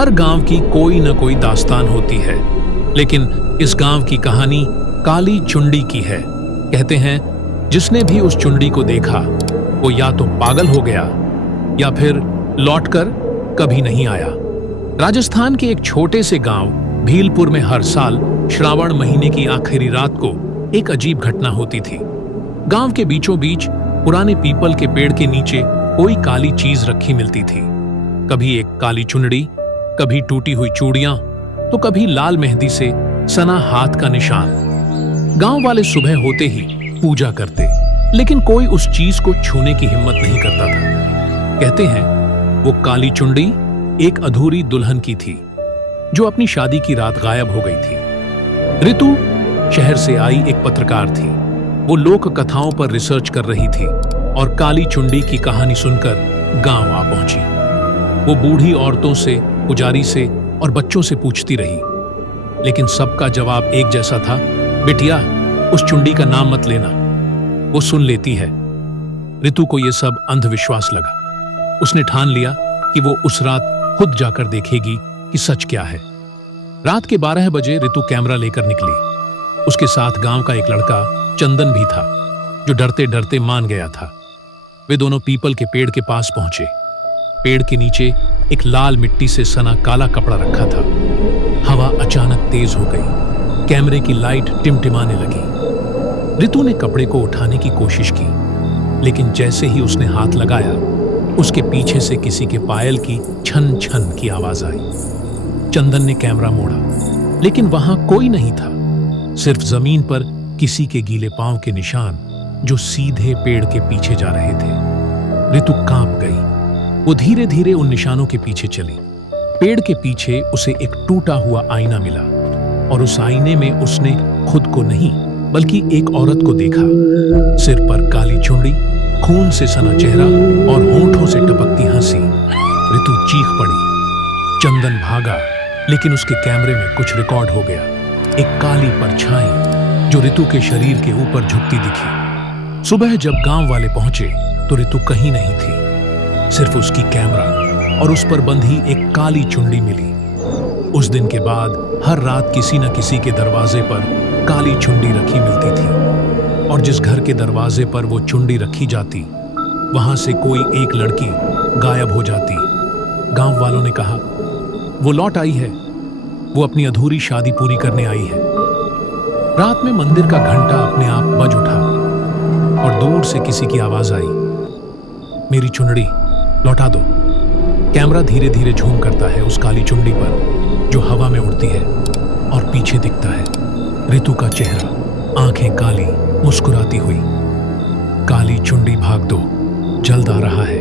हर गांव की कोई न कोई दास्तान होती है, लेकिन इस गांव की कहानी काली चुंडी की है। कहते हैं जिसने भी उस चुंडी को देखा वो या तो पागल हो गया या फिर लौटकर कभी नहीं आया। राजस्थान के एक छोटे से गांव भीलपुर में हर साल श्रावण महीने की आखिरी रात को एक अजीब घटना होती थी। गांव के बीचों बीच पुराने पीपल के पेड़ के नीचे कोई काली चीज रखी मिलती थी। कभी एक काली चुनड़ी, कभी टूटी हुई चूड़ियां, तो कभी लाल मेहंदी से सना हाथ का निशान। गांव वाले सुबह होते ही पूजा करते, लेकिन कोई उस चीज को छूने की हिम्मत नहीं करता था। कहते हैं वो काली चुंडी एक अधूरी दुल्हन की थी जो अपनी शादी की रात गायब हो गई थी। ऋतु शहर से आई एक पत्रकार थी। वो लोक कथाओं पर रिसर्च कर रही थी और काली चुंडी की कहानी सुनकर गांव आ पहुंची। वो बूढ़ी औरतों से, पुजारी से और बच्चों से पूछती रही, लेकिन सबका जवाब एक जैसा था, बिटिया उस चुंडी का नाम मत लेना, वो सुन लेती है। ऋतु को यह सब अंधविश्वास लगा। उसने ठान लिया कि वो उस रात खुद जाकर देखेगी कि सच क्या है। रात के 12 बजे ऋतु कैमरा लेकर निकली। उसके साथ गांव का एक लड़का चंदन भी था, जो डरते डरते मान गया था। वे दोनों पीपल के पेड़ के पास पहुंचे। पेड़ के नीचे एक लाल मिट्टी से सना काला कपड़ा रखा था। हवा अचानक तेज हो गई। कैमरे की लाइट टिमटिमाने लगी। ऋतु ने कपड़े को उठाने की कोशिश की, लेकिन जैसे ही उसने हाथ लगाया, उसके पीछे से किसी के पायल की छन छन की आवाज आई। चंदन ने कैमरा मोड़ा, लेकिन वहां कोई नहीं था, सिर्फ जमीन पर किसी के गीले पांव के निशान जो सीधे पेड़ के पीछे जा रहे थे। ऋतु कांप गई। वो धीरे धीरे उन निशानों के पीछे चली। पेड़ के पीछे उसे एक टूटा हुआ आईना मिला और उस आईने में उसने खुद को नहीं बल्कि एक औरत को देखा। सिर पर काली चुंडी, खून से सना चेहरा और होंठों से टपकती हंसी। ऋतु चीख पड़ी। चंदन भागा, लेकिन उसके कैमरे में कुछ रिकॉर्ड हो गया। एक काली परछाई जो ऋतु के शरीर के ऊपर झुकती दिखी। सुबह जब गांव वाले पहुंचे तो ऋतु कहीं नहीं थी, सिर्फ उसकी कैमरा और उस पर बंधी एक काली चुंडी मिली। उस दिन के बाद हर रात किसी न किसी के दरवाजे पर काली चुंडी रखी मिलती थी, और जिस घर के दरवाजे पर वो चुंडी रखी जाती, वहां से कोई एक लड़की गायब हो जाती। गांव वालों ने कहा, वो लौट आई है, वो अपनी अधूरी शादी पूरी करने आई है। रात में मंदिर का घंटा अपने आप बज उठा और दूर से किसी की आवाज आई, मेरी चुंडी लौटा दो। कैमरा धीरे धीरे झूम करता है उस काली चुंडी पर जो हवा में उड़ती है, और पीछे दिखता है ऋतु का चेहरा, आंखें काली, मुस्कुराती हुई। काली चुंडी भाग दो, जल्द आ रहा है।